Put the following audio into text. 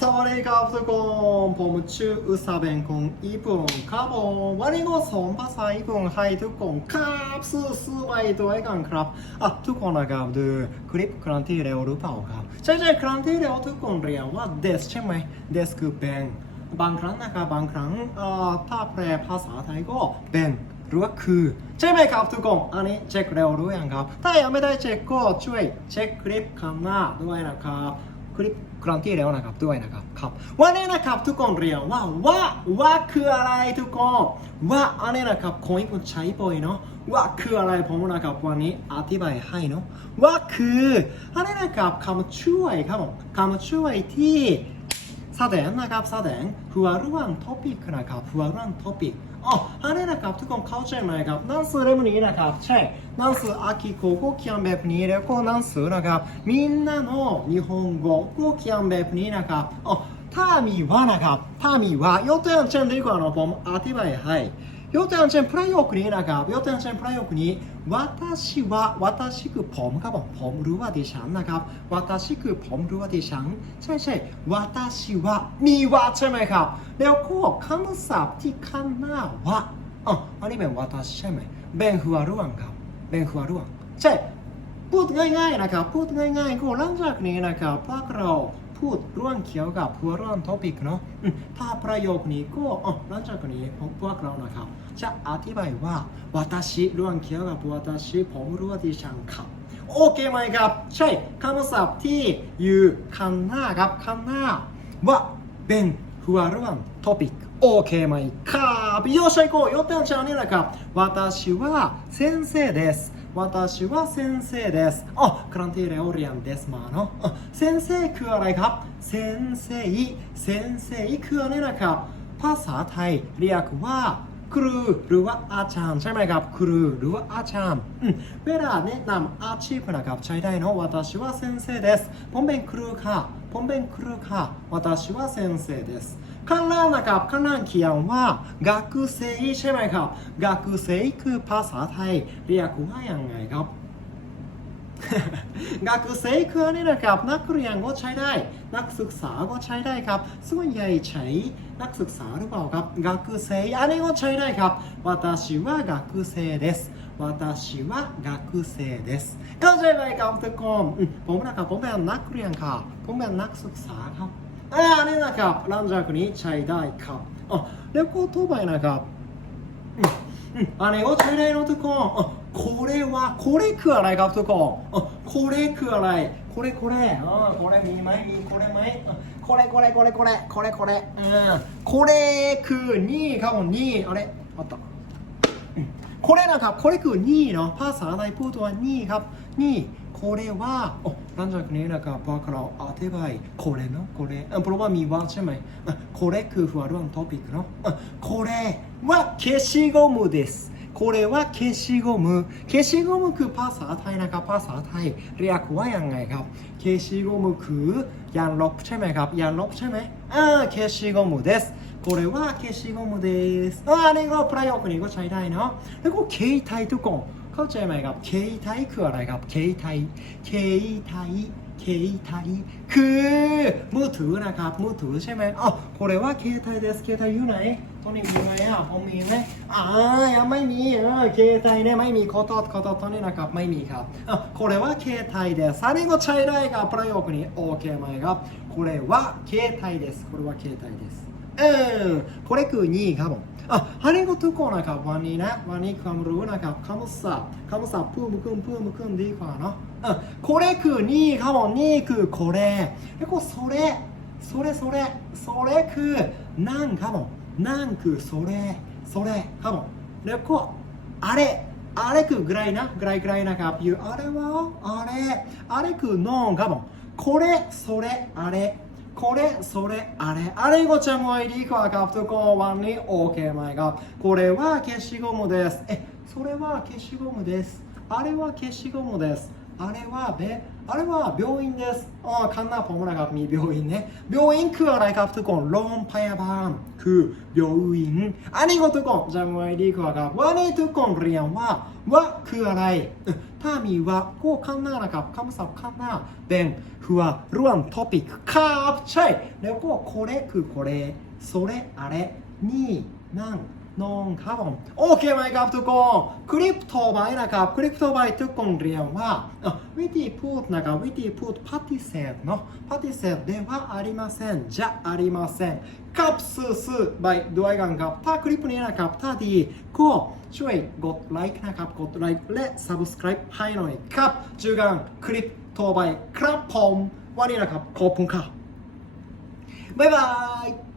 สวัสดีครับทุกคนผมชื่ออุซาเบนคงญี่ปุ่นครับผมวันนี้ก็สอนภาษาญี่ปุ่นให้ทุกคนครับสู้ๆไปด้วยกันครับอะทุกคนนะครับดูคลิปครั้งที่แล้วหรือเปล่าครับใช่ใช่ๆครั้งที่แล้วทุกคนเรียนว่า des ใช่ไหม des คือเป็นบางครั้งนะครับบางครั้งอ่อถ้าแปลภาษาไทยก็เป็นหรือว่าคือใช่ไหมครับทุกคนอันนี้เช็คเร็วหรือยังครับ ถ้ายังไม่ได้เช็คก็ช่วยเช็คคลิปข้างหน้าด้วยนะครับ คลิปครั้งที่แล้วนะครับด้วยนะครับครับวันนี้นะครับทุกคนเรียนว่าว่าว่าคืออะไรทุกคนว่าอันนี้นะครับคนญี่ปุ่นใช้บ่อยเนาะว่าคืออะไรผมนะครับวันนี้อธิบายให้เนาะว่าคืออันนี้นะครับคำช่วยครับผมคำช่วยที่แสดงนะครับแสดงหัวเรื่องท็อปิกนะครับหัวเรื่องท็อปิก อ๋ออันนี้นะครับทุกคนเข้าใจไหมครับหนังสือเล่มนี้นะครับใช่หนังสืออากิโกโกเขียนแบบนี้แล้วก็หนังสือนะครับみんなの日本語ก็เขียนแบบนี้นะครับอ๋อถ้ามีว่านะครับถ้ามีว่ายกตัวอย่างเช่นดีกว่าเนอะผมอธิบายให้ ยกตัวอย่างเช่นพระโยคนี้นะครับยกตัวอย่างเช่นพระโยคนี้私は私คือผมครับผม가요태한첸 프라이오크니 와타시와 와타시 그 범가คือผมหรือว่า범루ชันใช่ใช่私は타시와 미와 ใช่ไหมครับ แล้วก็ คำศัพท์ที่ ข้างหน้าวะ 어, 아니 면 와타시 ใช่ไหมเป็นหั벤후아루안 ครับเป็นหั벤후아루안 ใช่ พูดง่ายๆนะครับ พูดง่ายๆก็หลังจากนี้นะครับพวกเรา พูดเรื่องเกี่ยวกับหัวเรื่องท็อปิกเนาะอืมถ้าประโยคนี้ก็อ๋อหลังจากนี้พวกเรานะครับ จะอธิบายว่า私เรื่องเกี่ยวกับ私ผมรู้ว่าดิฉันครับโอเคไหมครับ ใช่คำศัพท์ที่อยู่ข้างหน้าครับข้างหน้าว่าเป็นหัวเรื่องท็อปิกโอเคไหมครับよっしゃ行こうよってんちゃうにらか私は先生です 私は先生ですอ๋อครั้งที่แล้วเรียนเดสมาเนาะอ่ะ先生คืออะไรครับ先生先生คืออะไรนะครับ ภาษาไทยเรียกว่า ครูหรือว่าอาจารย์ใช่ไหมครับ ครูหรือว่าอาจารย์อืมเวลาแนะนำอาชีพนะครับใช้ได้เนาะ私は先生ですผมเป็นครูค่ะผมเป็นครูค่ะ私は先生ですข้างล่างนะครับข้างล่างเขียนว่า学生ใช่ไหมครับ学生คือภาษาไทยเรียกว่ายังไงครับ งากุเซเครือนี่นะครับ นักเรียนก็ใช้ได้ นักศึกษาก็ใช้ได้ครับ ส่วนใหญ่ใช้นักศึกษาหรือเปล่าครับงากุเซอันนี้ก็ใช้ได้ครับวาตาชิวะงากุเซเดสวาตาชิวะงกเซเดสครับผมนะครับผมเป็นนักเรียนครับผมเป็นนักศึกษาครับอ่านี่นะครับหลังจากนี้ใช้ได้ครับอ๋อแล้วก็ทั่วไปนะครับอันนี้ก็ใช้ได้นะทุกคน これは、これくわない、ガプトコン。これくわない。これこれ。うん、これ2枚、これ枚。これこれこれこれ、これこれ。うん。これくう2、ガオン2。あれ？あった。これなんか、これくうのパーサーダイポートは2が、2。これは、お、か、バカラを当てばい。これの、これ。プロバミはち。これはふわるトピックの？これは消しゴムです。これは消しゴム消しゴムคือภาษาไทยนะครับภาษาไทยเรียกว่ายังไงครับ消しゴムคือยางลบใช่ไหมครับยางลบใช่ไหมอ่า消しゴムですこれは消しゴムですอ่าอันนี้ก็ประโยคนี้ก็ใช้ได้เนาะแล้วก็携帯ทุกคนเข้าใจไหมครับ携帯คืออะไรครับ携帯携帯携帯คือมือถือนะครับมือถือใช่ไหมอ๋อこれは携帯です携帯อยู่ไหน ตอนนี้มีไหมอ่ะผมมีไหมอ่ายังไม่มีเออ携帯เนี่ยไม่มีขอโทษขอโทษตอนนี้นะครับไม่มีครับอ่ะこれは携帯ですอันนี้ก็ใช้ได้กับประโยคนี้โอเคไหมครับこれは携帯ですこれは携帯ですเออこれคือนี่ครับผมอ่ะอันนี้ก็ทุกคนนะครับวันนี้นะวันนี้ความรู้นะครับคำศัพท์คำศัพท์เพิ่มขึ้นเพิ่มขึ้นดีกว่าเนาะอ่ะこれคือนี่ครับผมนี่คือこれแล้วก็それそれそれそれคือนั่นครับผม なんくそれそれかもでこうあれあれくぐらいなぐらいぐらいなかいうあれは？あれあれくのんかもこれそれあれ。これそれあれ。あれごちゃもいりくはカとこうワンにオーケーマイがこれは消しゴムです。えそれは消しゴムです。あれは消しゴムです。あれはべあれは病院ですอ๋อข้างหน้าผมนะครับมี病院ね病院คืออะไรครับทุกคนโรงพยาบาลคือ病院อันนี้ก็ทุกคนจำไว้ดีกว่าครับวันนี้ทุกคนเรียนว่าว่าคืออะไรเอ่อถ้ามีว่าก็ข้างหน้านะครับคำศัพท์ข้างหน้าเป็นหัวร่วมท็อปิกครับใช่แล้วก็これคือこれそれあれนี่นั่น น้องครับผมโอเคไหมครับทุกคนคริปโตบายนะครับคริปโตบายทุกคนเรียนว่าวิธีพูดนะครับวิธีพูดปฏิเสธเนาะปฏิเสธではありませんじゃありませんคับสื่อสื่อใบด้วยกันครับถ้าคลิปนี้นะครับถ้าดีก็ช่วยกดไลค์นะครับกดไลค์และ subscribe ให้หน่อยครับจูกันคลิปโตบายครับผมวันนี้นะครับขอบคุณครับบ๊ายบาย